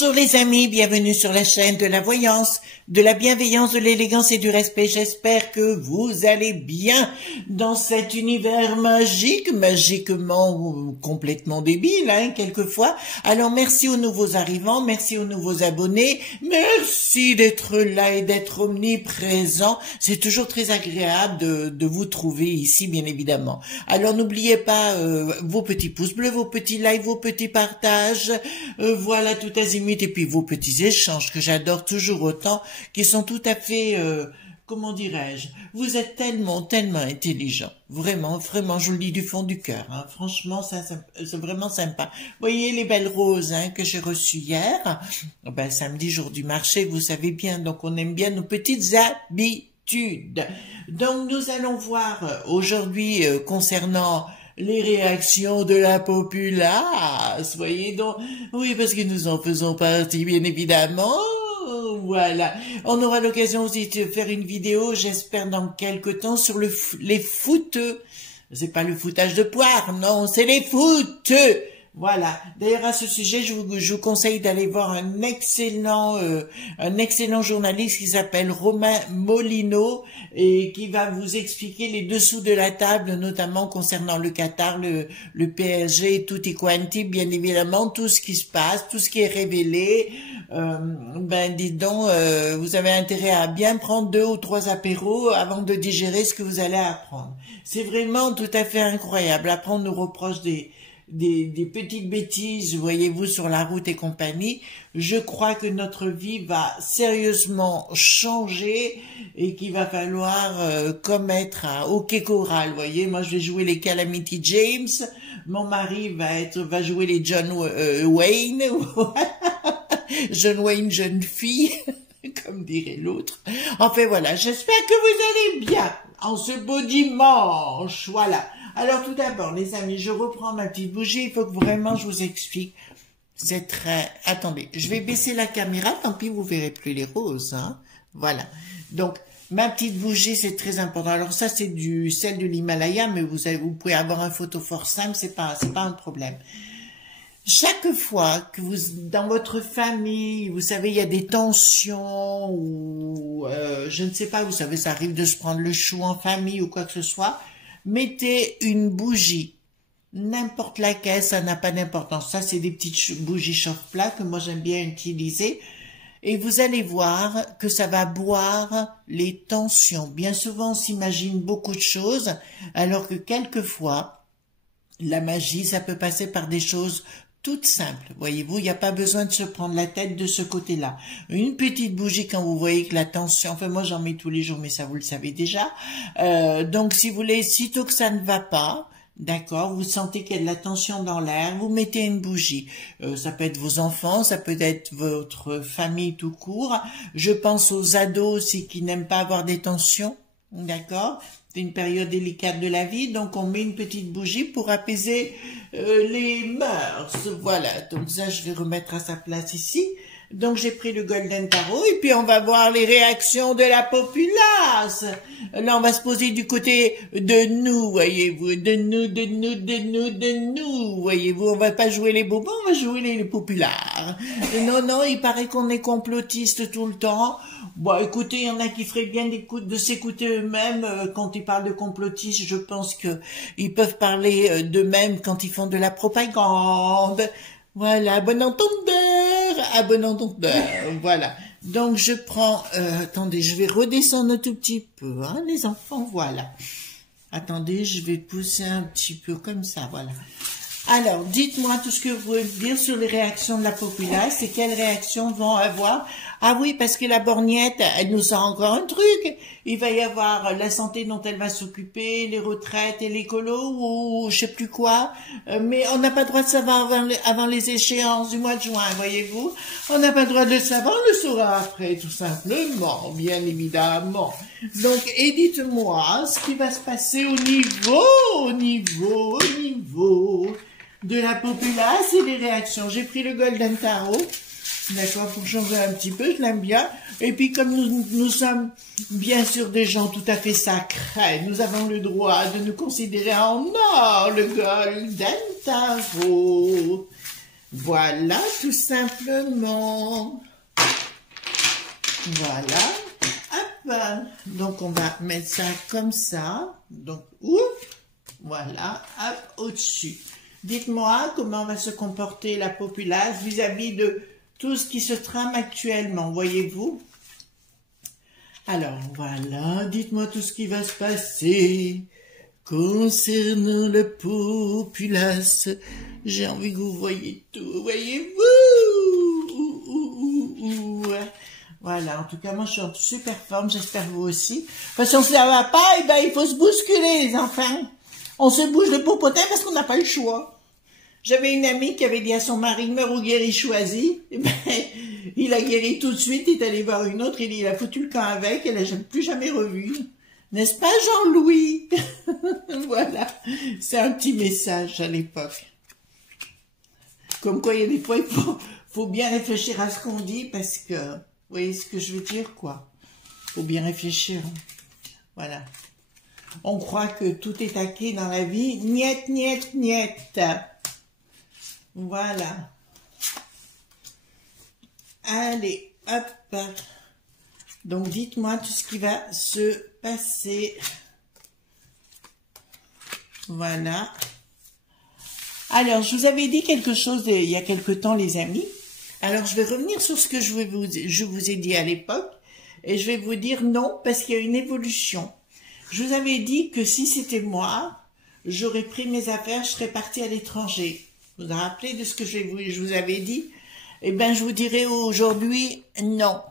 Bonjour les amis, bienvenue sur la chaîne de la voyance, de la bienveillance, de l'élégance et du respect. J'espère que vous allez bien dans cet univers magique, magiquement complètement débile, quelquefois. Alors merci aux nouveaux arrivants, merci aux nouveaux abonnés, merci d'être là et d'être omniprésent. C'est toujours très agréable de vous trouver ici, bien évidemment. Alors n'oubliez pas vos petits pouces bleus, vos petits likes, vos petits partages, voilà tout azimut, et puis vos petits échanges que j'adore toujours autant, qui sont tout à fait, comment dirais-je, vous êtes tellement intelligents, vraiment, je vous le dis du fond du cœur, franchement, c'est vraiment sympa. Voyez les belles roses que j'ai reçues hier, samedi, jour du marché, vous savez bien, donc on aime bien nos petites habitudes. Donc nous allons voir aujourd'hui concernant les réactions de la populace, voyez donc, oui, parce que nous en faisons partie, bien évidemment, voilà. On aura l'occasion aussi de faire une vidéo, j'espère dans quelques temps, sur les footeux. C'est pas le foutage de poire, non, c'est les footeux. Voilà. D'ailleurs, à ce sujet, je vous conseille d'aller voir un excellent journaliste qui s'appelle Romain Molino et qui va vous expliquer les dessous de la table, notamment concernant le Qatar, le PSG, tutti quanti, bien évidemment, tout ce qui se passe, tout ce qui est révélé. Dites donc, vous avez intérêt à bien prendre 2 ou 3 apéros avant de digérer ce que vous allez apprendre. C'est vraiment tout à fait incroyable. Après, on nous reproche des petites bêtises, voyez-vous, sur la route et compagnie. Je crois que notre vie va sérieusement changer et qu'il va falloir commettre un hockey choral, voyez. Moi, je vais jouer les Calamity James. Mon mari va jouer les John Wayne. John Wayne, jeune fille, comme dirait l'autre. Enfin, voilà. J'espère que vous allez bien en ce beau dimanche. Voilà. Alors tout d'abord, les amis, je reprends ma petite bougie, il faut que vraiment je vous explique. C'est très... Attendez, je vais baisser la caméra, tant pis, vous verrez plus les roses, Voilà. Donc, ma petite bougie, c'est très important. Alors ça, c'est celle de l'Himalaya, mais vous pouvez avoir un photophore simple, c'est pas un problème. Chaque fois que dans votre famille, vous savez, il y a des tensions, ou je ne sais pas, vous savez, ça arrive de se prendre le chou en famille ou quoi que ce soit, mettez une bougie, n'importe laquelle, ça n'a pas d'importance. Ça, c'est des petites bougies chauffe-plat que moi j'aime bien utiliser. Et vous allez voir que ça va boire les tensions. Bien souvent, on s'imagine beaucoup de choses, alors que quelquefois, la magie, ça peut passer par des choses toutes simples. Voyez-vous, il n'y a pas besoin de se prendre la tête de ce côté-là. Une petite bougie quand vous voyez que la tension, enfin moi j'en mets tous les jours, mais ça vous le savez déjà. Donc si vous voulez, sitôt que ça ne va pas, d'accord, vous sentez qu'il y a de la tension dans l'air, vous mettez une bougie. Ça peut être vos enfants, ça peut être votre famille tout court. Je pense aux ados aussi qui n'aiment pas avoir des tensions, d'accord. C'est une période délicate de la vie, donc on met une petite bougie pour apaiser les mœurs. Voilà, donc ça je vais remettre à sa place ici. Donc j'ai pris le Golden Tarot et puis on va voir les réactions de la populace. Là on va se poser du côté de nous, voyez-vous, de nous, voyez-vous. On va pas jouer les bobos, on va jouer les populaires. Non, il paraît qu'on est complotiste tout le temps. Bon, écoutez, il y en a qui feraient bien de s'écouter eux-mêmes quand ils parlent de complotistes. Je pense que ils peuvent parler d'eux-mêmes quand ils font de la propagande. Voilà, bon entendeur, voilà. Donc je prends, attendez, je vais redescendre un tout petit peu, les enfants, voilà. Attendez, je vais pousser un petit peu comme ça, voilà. Alors, dites-moi tout ce que vous voulez dire sur les réactions de la populace et quelles réactions vont avoir. Ah oui, parce que la borgnette, elle nous sort encore un truc. Il va y avoir la santé dont elle va s'occuper, les retraites et l'écolo ou je sais plus quoi. Mais on n'a pas le droit de savoir avant les échéances du mois de juin, voyez-vous. On n'a pas le droit de le savoir, on le saura après, tout simplement, bien évidemment. Donc, et dites-moi ce qui va se passer au niveau de la populace et les réactions. J'ai pris le Golden Tarot, d'accord, pour changer un petit peu, je l'aime bien. Et puis comme nous sommes bien sûr des gens tout à fait sacrés, nous avons le droit de nous considérer en or, le Golden Tarot. Voilà, tout simplement. Voilà. Hop. Donc, on va mettre ça comme ça. Donc, ouf. Voilà. Hop, au-dessus. Dites-moi comment va se comporter la populace vis-à-vis de tout ce qui se trame actuellement, voyez-vous? Alors, voilà, dites-moi tout ce qui va se passer concernant la populace. J'ai envie que vous voyez tout, voyez-vous? Voilà, en tout cas, moi, je suis en super forme, j'espère vous aussi. Parce que si ça va pas, eh ben, il faut se bousculer, les enfants. On se bouge le popotin parce qu'on n'a pas le choix. J'avais une amie qui avait dit à son mari, meurs ou guéris, choisis. Eh ben, il a guéri tout de suite, il est allé voir une autre, il a foutu le camp avec, elle l'a plus jamais revu. N'est-ce pas, Jean-Louis? Voilà, c'est un petit message à l'époque. Comme quoi, il y a des fois, il faut bien réfléchir à ce qu'on dit, parce que, vous voyez ce que je veux dire, quoi. Faut bien réfléchir. Voilà. On croit que tout est acquis dans la vie. Niet, niet, niet. Voilà. Allez, hop. Donc, dites-moi tout ce qui va se passer. Voilà. Alors, je vous avais dit quelque chose il y a quelque temps, les amis. Alors, je vais revenir sur ce que je vous ai dit à l'époque. Et je vais vous dire non, parce qu'il y a une évolution. Je vous avais dit que si c'était moi, j'aurais pris mes affaires, je serais partie à l'étranger. Vous vous rappelez de ce que je vous avais dit? Eh bien, je vous dirais aujourd'hui non.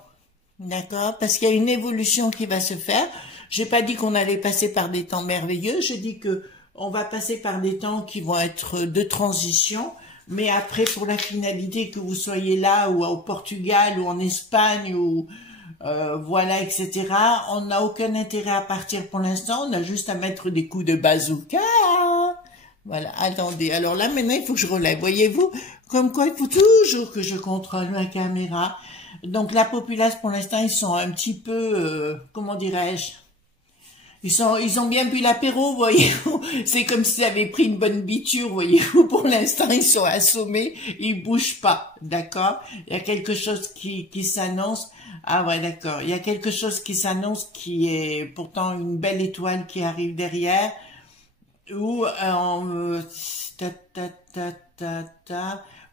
D'accord? Parce qu'il y a une évolution qui va se faire. J'ai pas dit qu'on allait passer par des temps merveilleux. Je dis que on va passer par des temps qui vont être de transition. Mais après, pour la finalité, que vous soyez là ou au Portugal ou en Espagne ou voilà, etc. On n'a aucun intérêt à partir pour l'instant. On a juste à mettre des coups de bazooka. Voilà, attendez. Alors là, maintenant, il faut que je relève. Voyez-vous, comme quoi il faut toujours que je contrôle ma caméra. Donc la populace, pour l'instant, ils sont un petit peu, comment dirais-je, ils ont bien bu l'apéro, voyez-vous. C'est comme s'ils avaient pris une bonne biture, voyez-vous. Pour l'instant, ils sont assommés, ils bougent pas, d'accord? Il y a quelque chose qui s'annonce. Ah ouais, d'accord. Il y a quelque chose qui s'annonce qui est pourtant une belle étoile qui arrive derrière. Où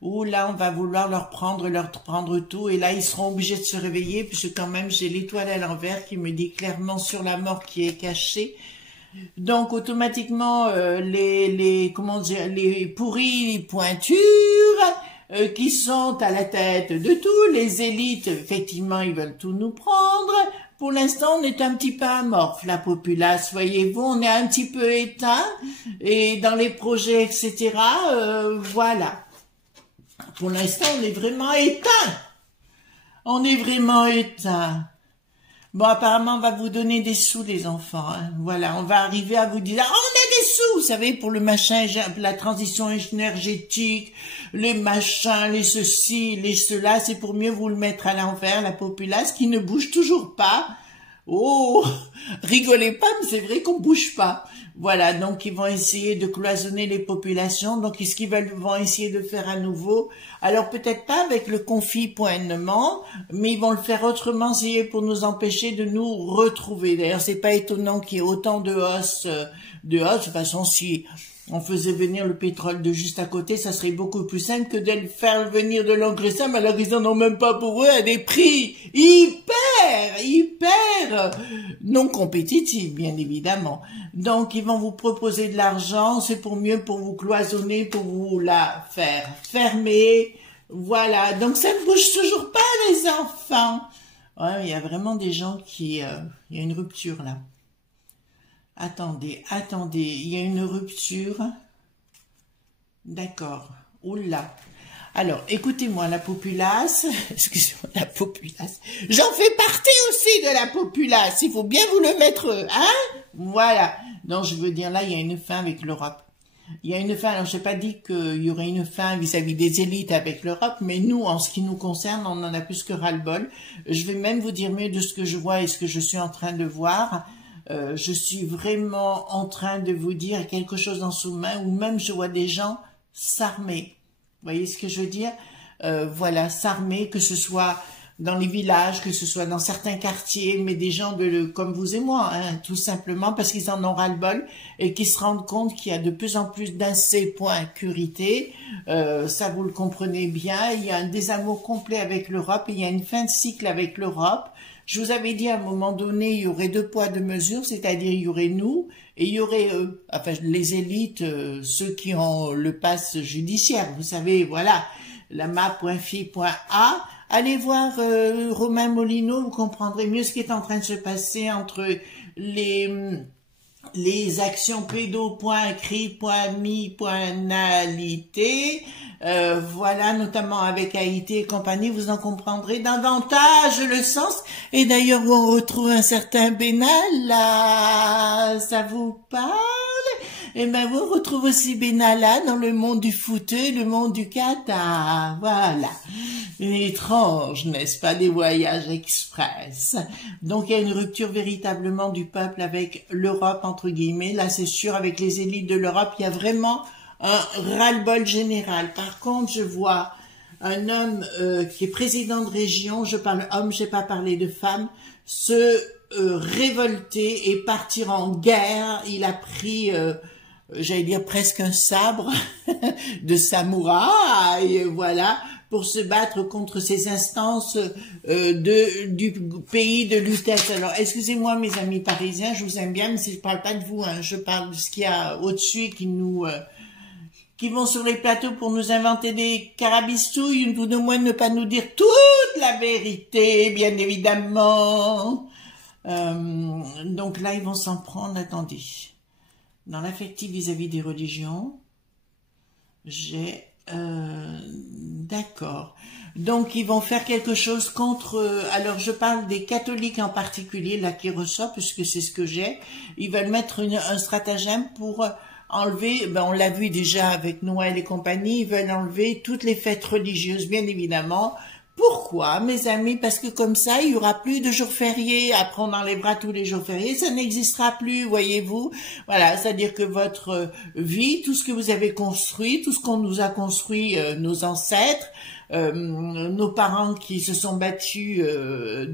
où là, on va vouloir leur prendre tout, et là, ils seront obligés de se réveiller, puisque quand même, j'ai l'étoile à l'envers qui me dit clairement sur la mort qui est cachée. Donc, automatiquement, comment dire, les pourris pointures, qui sont à la tête de tout, les élites, effectivement, ils veulent tout nous prendre. Pour l'instant, on est un petit peu amorphe, la populace, voyez-vous, on est un petit peu éteint, et dans les projets, etc., voilà. Pour l'instant, on est vraiment éteint. On est vraiment éteint. Bon, apparemment, on va vous donner des sous, les enfants. Hein. Voilà, on va arriver à vous dire, ah, on a des sous, vous savez, pour le machin, la transition énergétique, les machins, les ceci, les cela, c'est pour mieux vous le mettre à l'envers, la populace qui ne bouge toujours pas. Oh, rigolez pas, mais c'est vrai qu'on bouge pas. Voilà, donc ils vont essayer de cloisonner les populations. Donc, ce qu'ils vont essayer de faire à nouveau, alors peut-être pas avec le confinement, mais ils vont le faire autrement, essayer pour nous empêcher de nous retrouver. D'ailleurs, c'est pas étonnant qu'il y ait autant de hausse. De toute façon, si on faisait venir le pétrole de juste à côté, ça serait beaucoup plus simple que de le faire venir de l'Angleterre, mais alors ils n'en ont même pas pour eux à des prix hyper non compétitifs, bien évidemment. Donc, ils vont vous proposer de l'argent, c'est pour mieux pour vous cloisonner, pour vous la faire fermer. Voilà, donc ça ne bouge toujours pas, les enfants. Ouais, il y a vraiment des gens qui... il y a une rupture, là. Attendez, il y a une rupture. D'accord. Oula. Alors, écoutez-moi, la populace, excusez-moi, la populace, j'en fais partie aussi de la populace, il faut bien vous le mettre, hein? Voilà. Donc, je veux dire, là, il y a une fin avec l'Europe. Il y a une fin, alors je n'ai pas dit qu'il y aurait une fin vis-à-vis des élites avec l'Europe, mais nous, en ce qui nous concerne, on en a plus que ras-le-bol. Je vais même vous dire mieux de ce que je vois et ce que je suis en train de voir. Je suis vraiment en train de vous dire quelque chose en sous-main, où même je vois des gens s'armer. voyez ce que je veux dire? Voilà, s'armer, que ce soit dans les villages, que ce soit dans certains quartiers, mais des gens comme vous et moi, hein, tout simplement parce qu'ils en ont ras-le-bol et qu'ils se rendent compte qu'il y a de plus en plus d'insécurité. Ça, vous le comprenez bien. Il y a un désamour complet avec l'Europe et il y a une fin de cycle avec l'Europe. Je vous avais dit à un moment donné, il y aurait 2 poids 2 mesures, c'est-à-dire il y aurait nous et il y aurait enfin les élites, ceux qui ont le pass judiciaire. Vous savez, voilà, la ma.fi.a. Allez voir Romain Molino, vous comprendrez mieux ce qui est en train de se passer entre les actions pédo.cri.mi.nalité, voilà, notamment avec Haïti et compagnie, vous en comprendrez davantage le sens. Et d'ailleurs, on retrouve un certain Benalla, ça vous parle? Eh ben, vous retrouvez aussi Benalla dans le monde du footeux, le monde du Qatar, voilà. Étrange, n'est-ce pas, des voyages express. Donc, il y a une rupture véritablement du peuple avec l'Europe, entre guillemets. Là, c'est sûr, avec les élites de l'Europe, il y a vraiment un ras-le-bol général. Par contre, je vois un homme qui est président de région, je parle homme, j'ai pas parlé de femme, se révolter et partir en guerre. Il a pris... j'allais dire presque un sabre de samouraï, voilà, pour se battre contre ces instances du pays de Lutèce. Alors, excusez-moi mes amis parisiens, je vous aime bien, mais je parle pas de vous, hein, je parle de ce qu'il y a au-dessus qui vont sur les plateaux pour nous inventer des carabistouilles, ou de moins ne pas nous dire toute la vérité, bien évidemment. Donc là, ils vont s'en prendre, attendez. Dans l'affectif vis-à-vis des religions, j'ai... d'accord. Donc, ils vont faire quelque chose contre... alors, je parle des catholiques en particulier, là, qui ressort, puisque c'est ce que j'ai. Ils veulent mettre un stratagème pour enlever... Ben, on l'a vu déjà avec Noël et compagnie. Ils veulent enlever toutes les fêtes religieuses, bien évidemment. Pourquoi, mes amis? Parce que comme ça, il y aura plus de jours fériés. Après, on enlèvera tous les jours fériés. Ça n'existera plus, voyez-vous. Voilà, c'est-à-dire que votre vie, tout ce que vous avez construit, tout ce qu'on nous a construit, nos ancêtres, nos parents qui se sont battus,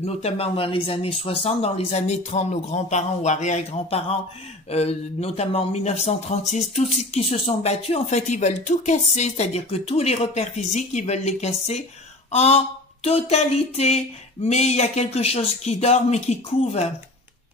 notamment dans les années 60, dans les années 30, nos grands-parents ou arrière-grands-parents, notamment en 1936, tous ceux qui se sont battus, en fait, ils veulent tout casser. C'est-à-dire que tous les repères physiques, ils veulent les casser en totalité, mais il y a quelque chose qui dort mais qui couve.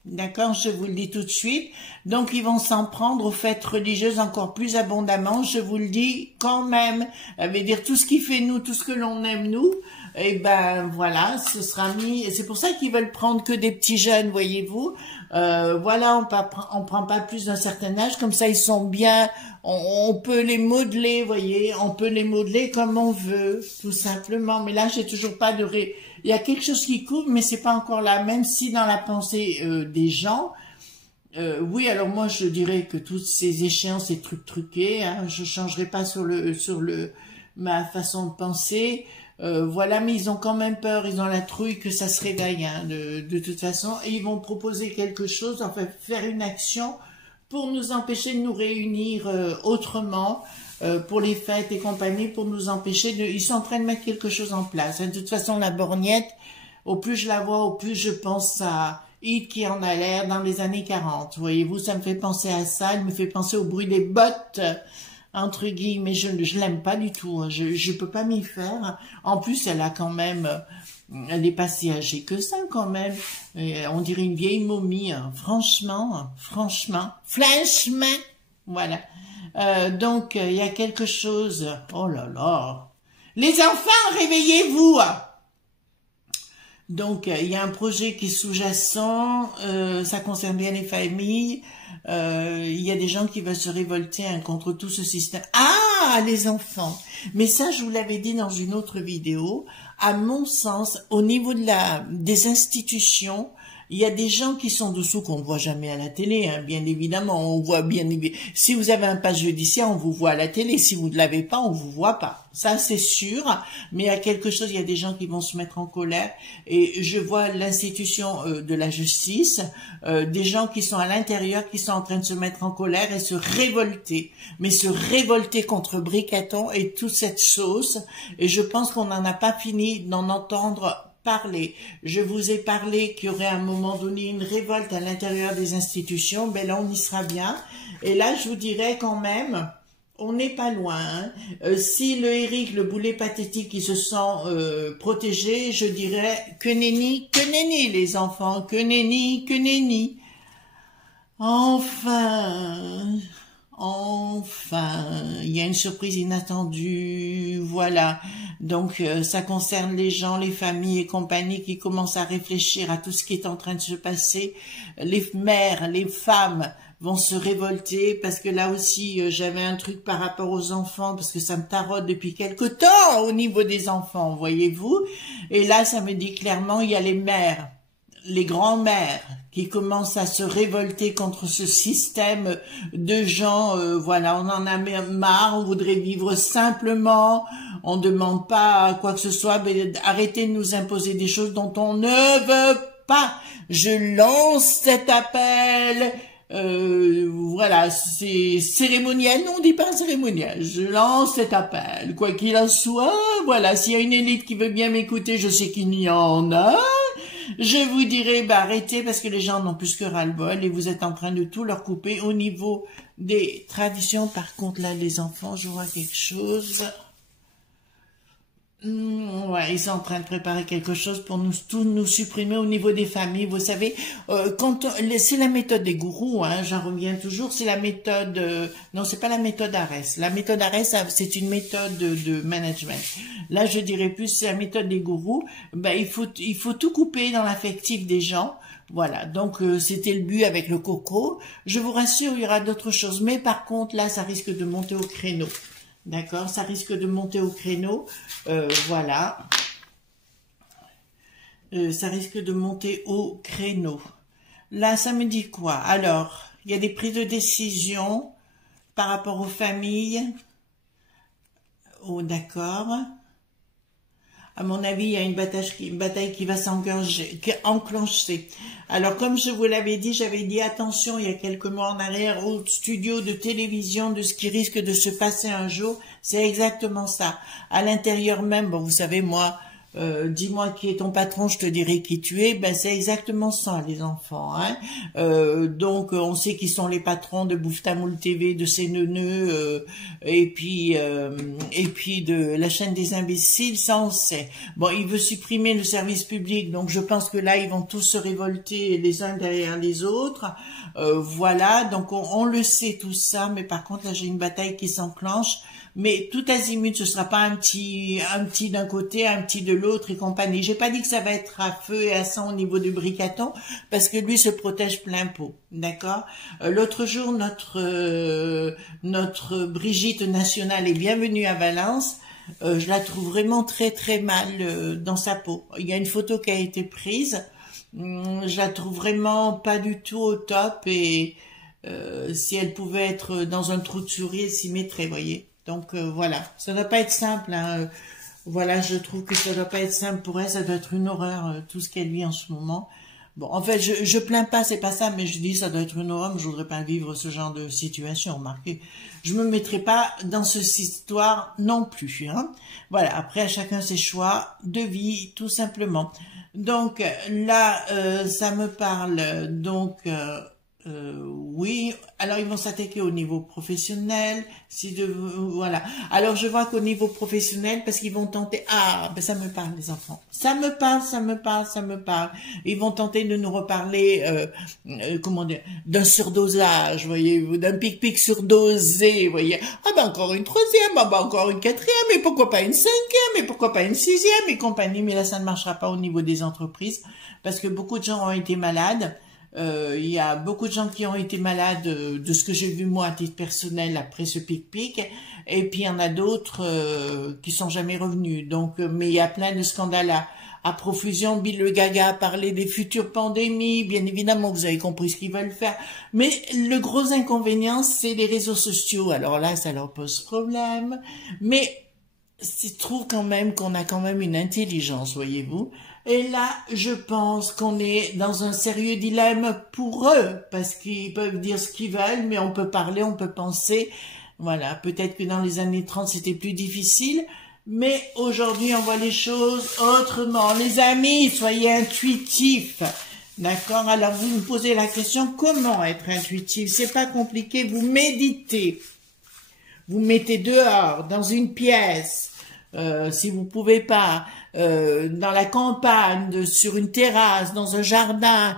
D'accord, je vous le dis tout de suite. Donc, ils vont s'en prendre aux fêtes religieuses encore plus abondamment, je vous le dis quand même. Ça veut dire tout ce qui fait nous, tout ce que l'on aime nous, et ben voilà, ce sera mis. C'est pour ça qu'ils veulent prendre que des petits jeunes, voyez-vous. Voilà, on prend pas plus d'un certain âge, comme ça ils sont bien. On peut les modeler, voyez, on peut les modeler comme on veut, tout simplement. Mais là, j'ai toujours pas de il y a quelque chose qui couvre, mais c'est pas encore là. Même si dans la pensée des gens, oui, alors moi je dirais que toutes ces échéances, ces trucs truqués, hein, je changerai pas sur ma façon de penser. Voilà, mais ils ont quand même peur, ils ont la trouille que ça se réveille, hein, de toute façon, et ils vont proposer quelque chose, enfin faire une action pour nous empêcher de nous réunir autrement, pour les fêtes et compagnie, pour nous empêcher de... Ils sont en train de mettre quelque chose en place. De toute façon, la borgnette, au plus je la vois, au plus je pense à Hit qui en a l'air dans les années 40. Voyez-vous, ça me fait penser à ça, il me fait penser au bruit des bottes, entre guillemets, je l'aime pas du tout, hein. Je peux pas m'y faire. En plus, elle a quand même... Elle est pas si âgée que ça, quand même. Et on dirait une vieille momie, hein. Franchement, voilà. Donc, il y a quelque chose... Oh là là. Les enfants, réveillez-vous! Donc, il y a un projet qui est sous-jacent, ça concerne bien les familles. Il y a des gens qui veulent se révolter, hein, contre tout ce système. Ah, les enfants! Mais ça, je vous l'avais dit dans une autre vidéo. À mon sens, au niveau des institutions, Il y a des gens qui sont dessous qu'on ne voit jamais à la télé, hein, bien évidemment. On voit bien évidemment. Si vous avez un passe judiciaire, on vous voit à la télé. Si vous ne l'avez pas, on vous voit pas. Ça, c'est sûr. Mais il y a quelque chose, il y a des gens qui vont se mettre en colère. Et je vois l'institution de la justice, des gens qui sont à l'intérieur, qui sont en train de se mettre en colère et se révolter. Mais se révolter contre Bricaton et toute cette sauce. Et je pense qu'on n'en a pas fini d'en entendre parler. Je vous ai parlé qu'il y aurait à un moment donné une révolte à l'intérieur des institutions. Ben là, on y sera bien. Et là, je vous dirais quand même, on n'est pas loin. Hein. Si le Eric, le boulet pathétique, qui se sent protégé, je dirais que nenni, les enfants, que nenni. Enfin, il y a une surprise inattendue, voilà. Donc, ça concerne les gens, les familles et compagnie qui commencent à réfléchir à tout ce qui est en train de se passer. Les mères, les femmes vont se révolter parce que là aussi, j'avais un truc par rapport aux enfants parce que ça me taraude depuis quelque temps au niveau des enfants, voyez-vous. Et là, ça me dit clairement, il y a les mères, les grands-mères qui commencent à se révolter contre ce système de gens, voilà, on en a marre, on voudrait vivre simplement, on ne demande pas quoi que ce soit, mais arrêtez de nous imposer des choses dont on ne veut pas. Je lance cet appel, voilà, c'est cérémoniel, non, on dit pas cérémoniel, je lance cet appel, quoi qu'il en soit, voilà, s'il y a une élite qui veut bien m'écouter, je sais qu'il y en a, je vous dirai, bah arrêtez parce que les gens n'ont plus que ras-le-bol et vous êtes en train de tout leur couper au niveau des traditions. Par contre, là, les enfants, je vois quelque chose. Ouais, ils sont en train de préparer quelque chose pour nous supprimer au niveau des familles. Vous savez, c'est la méthode des gourous, hein, j'en reviens toujours. C'est la méthode, non, c'est pas la méthode Arès. La méthode Arès, c'est une méthode de management. Là, je dirais plus, c'est la méthode des gourous. Ben, il faut tout couper dans l'affectif des gens. Voilà, donc c'était le but avec le coco. Je vous rassure, il y aura d'autres choses, mais par contre, là, ça risque de monter au créneau. D'accord, ça risque de monter au créneau, voilà. Ça risque de monter au créneau. Là, ça me dit quoi? Alors, il y a des prises de décision par rapport aux familles. Oh, d'accord. À mon avis, il y a une bataille qui va enclencher. Alors, comme je vous l'avais dit, j'avais dit attention il y a quelques mois en arrière au studio de télévision de ce qui risque de se passer un jour. C'est exactement ça. À l'intérieur même, bon, vous savez, moi, dis-moi qui est ton patron, je te dirai qui tu es. Ben, c'est exactement ça, les enfants. Hein. Donc, on sait qui sont les patrons de Bouftamoul TV, de ses neuneux, et puis de la chaîne des imbéciles, ça on sait. Bon, il veut supprimer le service public, donc je pense que là, ils vont tous se révolter les uns derrière les autres. Voilà, donc on le sait tout ça, mais par contre, là, j'ai une bataille qui s'enclenche. Mais tout azimut, ce sera pas un petit d'un côté, un petit de l'autre et compagnie. J'ai pas dit que ça va être à feu et à sang au niveau du Bricaton, parce que lui se protège plein pot, d'accord. L'autre jour, notre Brigitte nationale est bienvenue à Valence. Je la trouve vraiment très très mal dans sa peau. Il y a une photo qui a été prise. Je la trouve vraiment pas du tout au top et si elle pouvait être dans un trou de souris, elle s'y mettrait, voyez. Donc voilà, ça doit pas être simple. Hein. Voilà, je trouve que ça doit pas être simple pour elle, ça doit être une horreur tout ce qu'elle vit en ce moment. Bon, en fait, je plains pas, c'est pas ça, mais je dis ça doit être une horreur, mais je voudrais pas vivre ce genre de situation, remarquez. Je me mettrai pas dans cette histoire non plus. Hein. Voilà, après à chacun ses choix de vie, tout simplement. Donc là, ça me parle donc. Oui, alors ils vont s'attaquer au niveau professionnel, voilà. Alors je vois qu'au niveau professionnel, parce qu'ils vont tenter, ben ça me parle les enfants, ça me parle. Ils vont tenter de nous reparler, comment dire, d'un surdosage, voyez-vous, d'un pic-pic surdosé, voyez. Ah ben encore une troisième, ah ben encore une quatrième, et pourquoi pas une cinquième, et pourquoi pas une sixième, et compagnie. Mais là ça ne marchera pas au niveau des entreprises, parce que beaucoup de gens ont été malades. Il y a beaucoup de gens qui ont été malades de ce que j'ai vu moi à titre personnel après ce pic-pic, et puis il y en a d'autres qui sont jamais revenus. Donc, mais il y a plein de scandales à profusion. Bill le Gaga a parlé des futures pandémies. Bien évidemment, vous avez compris ce qu'ils veulent faire. Mais le gros inconvénient, c'est les réseaux sociaux. Alors là, ça leur pose problème. Mais je trouve quand même qu'on a quand même une intelligence, voyez-vous. Et là, je pense qu'on est dans un sérieux dilemme pour eux, parce qu'ils peuvent dire ce qu'ils veulent, mais on peut parler, on peut penser. Voilà, peut-être que dans les années 30, c'était plus difficile, mais aujourd'hui, on voit les choses autrement. Les amis, soyez intuitifs, d'accord? Alors, vous me posez la question, comment être intuitif? C'est pas compliqué, vous méditez. Vous mettez dehors, dans une pièce, si vous pouvez pas, dans la campagne, sur une terrasse, dans un jardin,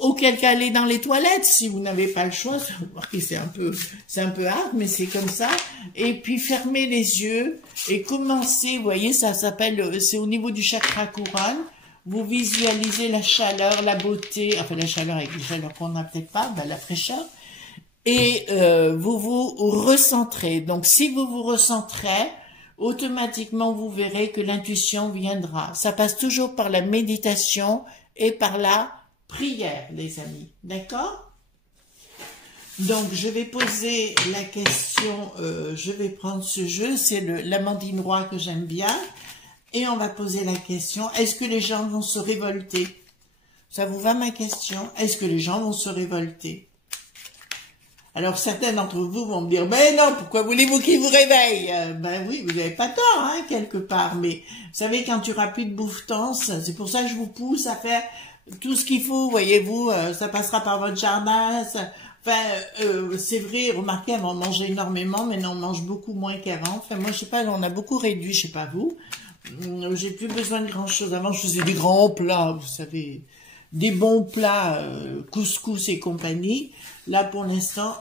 auquel cas aller dans les toilettes, si vous n'avez pas le choix. Vous remarquez, c'est un peu hard, mais c'est comme ça. Et puis fermez les yeux et commencez, vous voyez, ça s'appelle, c'est au niveau du chakra couronne. Vous visualisez la chaleur, la beauté, enfin la chaleur avec la chaleur qu'on n'a peut-être pas, ben, la fraîcheur. Et vous vous recentrez. Donc, si vous vous recentrez, automatiquement, vous verrez que l'intuition viendra. Ça passe toujours par la méditation et par la prière, les amis. D'accord? Donc, je vais poser la question, je vais prendre ce jeu, c'est l'Amandine Roy que j'aime bien. Et on va poser la question, est-ce que les gens vont se révolter? Ça vous va ma question? Est-ce que les gens vont se révolter? Alors, certains d'entre vous vont me dire, ben non, pourquoi voulez-vous qu'ils vous réveillent? Ben oui, vous n'avez pas tort, hein, quelque part. Mais, vous savez, quand il n'y aura plus de bouffetance, c'est pour ça que je vous pousse à faire tout ce qu'il faut, voyez-vous, ça passera par votre jardin. C'est vrai, remarquez, avant, on mangeait énormément, maintenant on mange beaucoup moins qu'avant. Enfin, moi, je sais pas, on a beaucoup réduit, je sais pas vous. J'ai plus besoin de grand-chose. Avant, je faisais des grands plats, vous savez, des bons plats, couscous et compagnie. Là, pour l'instant,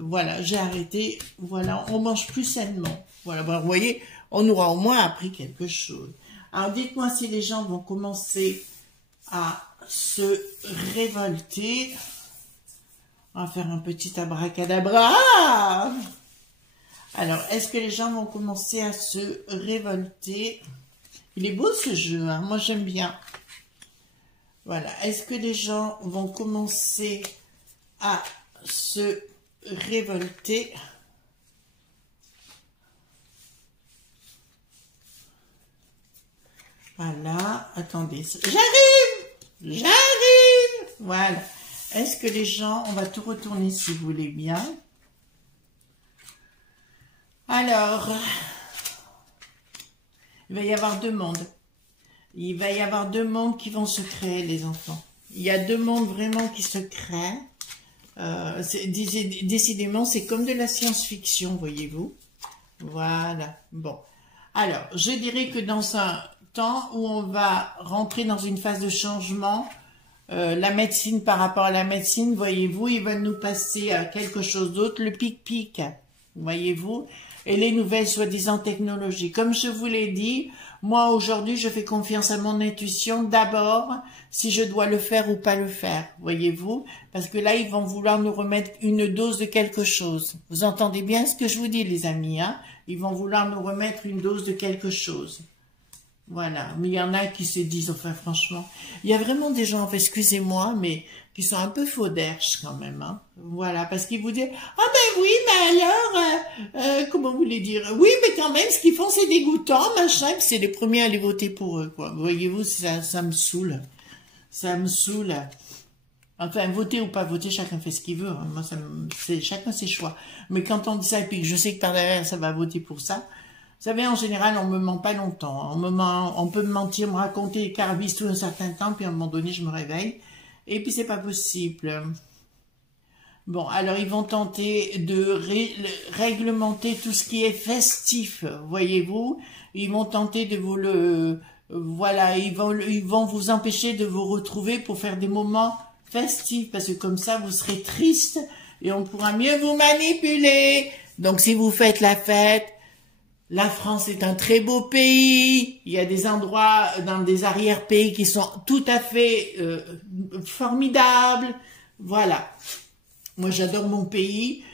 voilà, j'ai arrêté. Voilà, on mange plus sainement. Voilà, ben, vous voyez, on aura au moins appris quelque chose. Alors, dites-moi si les gens vont commencer à se révolter. On va faire un petit abracadabra. Alors, est-ce que les gens vont commencer à se révolter? Il est beau ce jeu, hein? Moi j'aime bien. Voilà, est-ce que les gens vont commencer à se révolter? Voilà, attendez, j'arrive. Voilà, est-ce que les gens, on va tout retourner si vous voulez bien. Alors, il va y avoir deux mondes. Il va y avoir deux mondes qui vont se créer, les enfants. Il y a deux mondes vraiment qui se créent. Décidément, c'est comme de la science-fiction, voyez-vous. Voilà. Bon. Alors, je dirais que dans un temps où on va rentrer dans une phase de changement, la médecine par rapport à la médecine, voyez-vous, ils veulent nous passer à quelque chose d'autre, le pic-pic, voyez-vous, et les nouvelles soi-disant technologies. Comme je vous l'ai dit, moi aujourd'hui je fais confiance à mon intuition d'abord, si je dois le faire ou pas le faire, voyez-vous, parce que là ils vont vouloir nous remettre une dose de quelque chose. Vous entendez bien ce que je vous dis les amis, hein? Ils vont vouloir nous remettre une dose de quelque chose. Voilà, mais il y en a qui se disent, enfin franchement, il y a vraiment des gens, enfin, excusez-moi, mais qui sont un peu fauderches quand même, hein. Voilà, parce qu'ils vous disent, ah ben oui, mais alors, comment vous voulez dire, oui, mais quand même, ce qu'ils font, c'est dégoûtant, machin, puis c'est les premiers à aller voter pour eux, quoi. Voyez-vous, ça me saoule, ça me saoule. Enfin, voter ou pas voter, chacun fait ce qu'il veut, hein. Moi, chacun ses choix. Mais quand on dit ça, et puis que je sais que par derrière, ça va voter pour ça, vous savez, en général, on me ment pas longtemps. On peut me mentir, me raconter des carabisses tout un certain temps, puis à un moment donné, je me réveille. Et puis, c'est pas possible. Bon, alors, ils vont tenter de réglementer tout ce qui est festif, voyez-vous. Ils vont tenter de vous voilà, ils vont vous empêcher de vous retrouver pour faire des moments festifs, parce que comme ça, vous serez triste et on pourra mieux vous manipuler. Donc, si vous faites la fête, la France est un très beau pays, il y a des endroits dans des arrière-pays qui sont tout à fait formidables, voilà. Moi j'adore mon pays,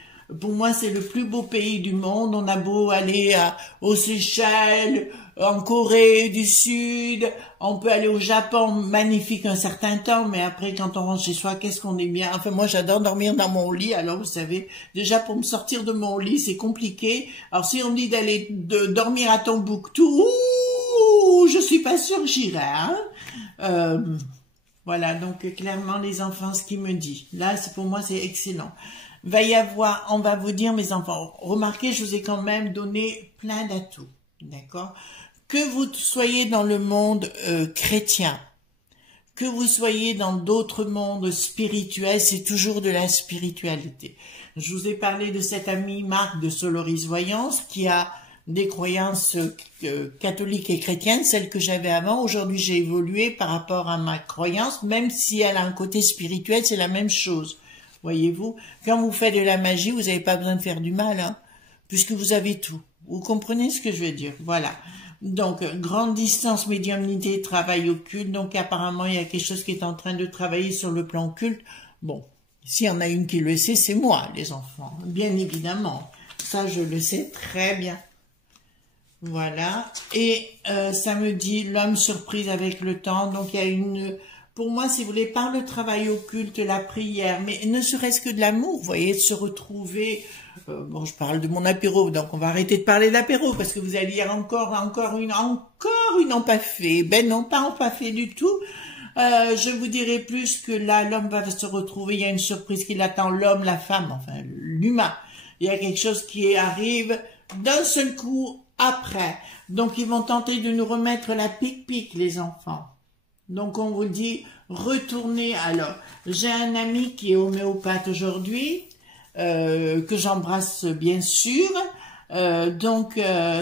pour moi c'est le plus beau pays du monde, on a beau aller aux Seychelles, en Corée du Sud, on peut aller au Japon, magnifique un certain temps, mais après quand on rentre chez soi, qu'est-ce qu'on est bien. Enfin moi j'adore dormir dans mon lit, alors vous savez, déjà pour me sortir de mon lit c'est compliqué. Alors si on me dit d'aller dormir à Tombouctou, ouh, je suis pas sûre que j'irai. Hein. Voilà, donc clairement les enfants, ce qu'il me dit, là c'est pour moi c'est excellent. Va y avoir, on va vous dire mes enfants, remarquez je vous ai quand même donné plein d'atouts, d'accord? Que vous soyez dans le monde chrétien, que vous soyez dans d'autres mondes spirituels, c'est toujours de la spiritualité. Je vous ai parlé de cet ami Marc de Soloris Voyance qui a des croyances catholiques et chrétiennes, celles que j'avais avant. Aujourd'hui, j'ai évolué par rapport à ma croyance, même si elle a un côté spirituel, c'est la même chose. Voyez-vous, quand vous faites de la magie, vous n'avez pas besoin de faire du mal, hein, puisque vous avez tout. Vous comprenez ce que je veux dire? Voilà. Donc, grande distance, médiumnité, travail occulte. Donc, apparemment, il y a quelque chose qui est en train de travailler sur le plan occulte. Bon, s'il y en a une qui le sait, c'est moi, les enfants. Bien évidemment. Ça, je le sais très bien. Voilà. Et ça me dit l'homme surprise avec le temps. Donc, il y a une... Pour moi, si vous voulez, par le travail occulte, la prière, mais ne serait-ce que de l'amour, vous voyez, de se retrouver... bon, je parle de mon apéro, donc on va arrêter de parler d'apéro, parce que vous allez dire encore une n'ont pas fait. Ben non, pas fait du tout. Je vous dirai plus que là, l'homme va se retrouver, il y a une surprise qui l'attend, l'homme, la femme, enfin, l'humain. Il y a quelque chose qui arrive d'un seul coup après. Donc, ils vont tenter de nous remettre la pique-pique, les enfants. Donc, on vous dit, retournez. Alors, j'ai un ami qui est homéopathe aujourd'hui, que j'embrasse bien sûr. Donc,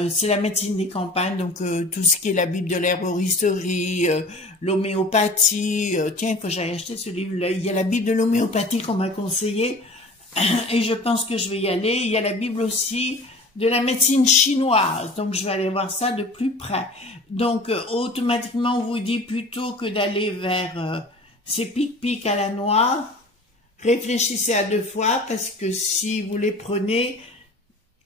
c'est la médecine des campagnes, donc tout ce qui est la Bible de l'herboristerie, l'homéopathie. Tiens, il faut que j'aille acheter ce livre-là. Il y a la Bible de l'homéopathie qu'on m'a conseillé, et je pense que je vais y aller. Il y a la Bible aussi de la médecine chinoise, donc je vais aller voir ça de plus près. Donc, automatiquement, on vous dit plutôt que d'aller vers ces pic-pic à la noix, réfléchissez à deux fois, parce que si vous les prenez,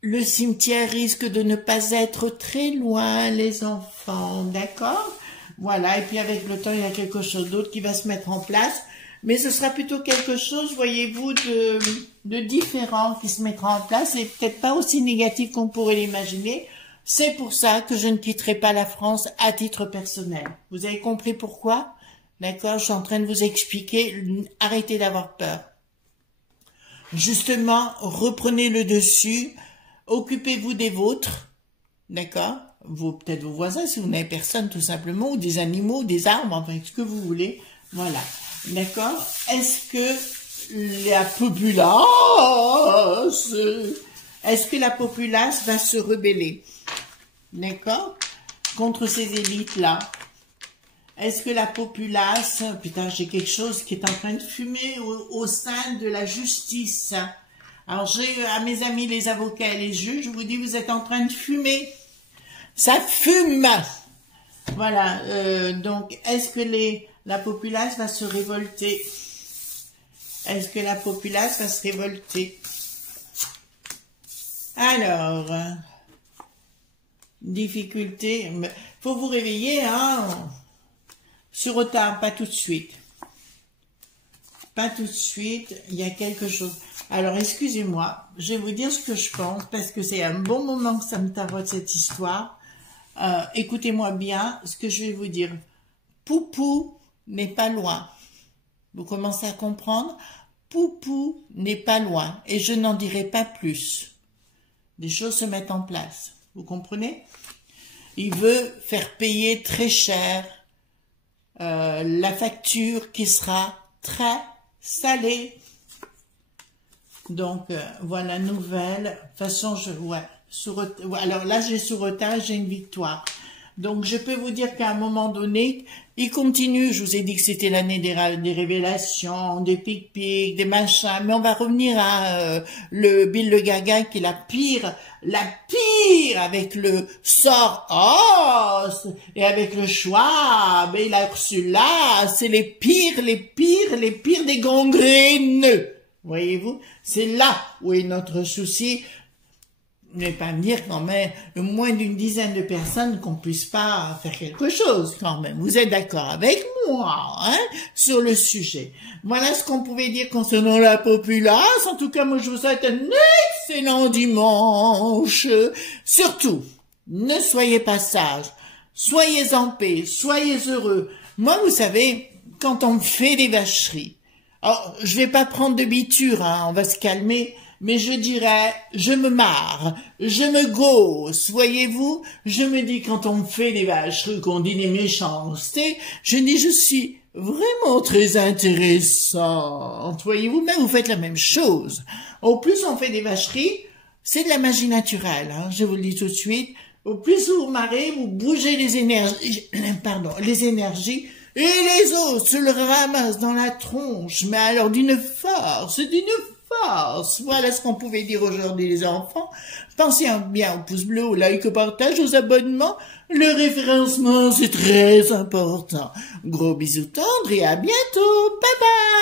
le cimetière risque de ne pas être très loin, les enfants, d'accord? Voilà, et puis avec le temps, il y a quelque chose d'autre qui va se mettre en place, mais ce sera plutôt quelque chose, voyez-vous, de différent qui se mettra en place, et peut-être pas aussi négatif qu'on pourrait l'imaginer. C'est pour ça que je ne quitterai pas la France à titre personnel. Vous avez compris pourquoi? D'accord, je suis en train de vous expliquer, arrêtez d'avoir peur. Justement, reprenez le dessus, occupez-vous des vôtres, d'accord? Peut-être vos voisins, si vous n'avez personne tout simplement, ou des animaux, des arbres, enfin, ce que vous voulez, voilà. D'accord? Est-ce que la populace va se rebeller? D'accord? Contre ces élites-là. Est-ce que la populace, putain, j'ai quelque chose qui est en train de fumer au sein de la justice. Alors, j'ai à mes amis les avocats et les juges, je vous dis, vous êtes en train de fumer. Ça fume! Voilà, donc, est-ce que la populace va se révolter? Est-ce que la populace va se révolter? Alors, difficulté, faut vous réveiller, hein? Sur retard, pas tout de suite. Pas tout de suite, il y a quelque chose. Alors, excusez-moi, je vais vous dire ce que je pense, parce que c'est un bon moment que ça me tarote cette histoire. Écoutez-moi bien ce que je vais vous dire. Poupou n'est pas loin. Vous commencez à comprendre? Poupou n'est pas loin, et je n'en dirai pas plus. Des choses se mettent en place. Vous comprenez? Il veut faire payer très cher la facture qui sera très salée. Donc, voilà, nouvelle. De toute façon, alors là, j'ai sur retard, j'ai une victoire. Donc, je peux vous dire qu'à un moment donné, il continue. Je vous ai dit que c'était l'année des révélations, des pic-pics, des machins. Mais on va revenir à le Bill le Gaga, qui est la pire avec le sort Oz et avec le Schwab et la Ursula. C'est les pires des gangrènes. Voyez-vous? C'est là où est notre souci. ne pas me dire quand même moins d'une dizaine de personnes qu'on puisse pas faire quelque chose quand même. Vous êtes d'accord avec moi hein, sur le sujet. Voilà ce qu'on pouvait dire concernant la populace. En tout cas, moi je vous souhaite un excellent dimanche. Surtout, ne soyez pas sages, soyez en paix, soyez heureux. Moi, vous savez, quand on fait des vacheries, alors, je vais pas prendre de biture, hein, on va se calmer, mais je dirais, je me marre, je me gausse, voyez-vous, je me dis quand on me fait des vacheries, qu'on dit des méchancetés, je dis je suis vraiment très intéressante, voyez-vous, mais vous faites la même chose. Au plus on fait des vacheries, c'est de la magie naturelle, hein, je vous le dis tout de suite, au plus vous vous marrez, vous bougez les énergies, les énergies, et les autres se le ramassent dans la tronche, mais alors d'une force. Voilà ce qu'on pouvait dire aujourd'hui les enfants. Pensez bien au pouce bleu, au like, au partage, aux abonnements. Le référencement, c'est très important. Gros bisous tendres et à bientôt. Bye bye.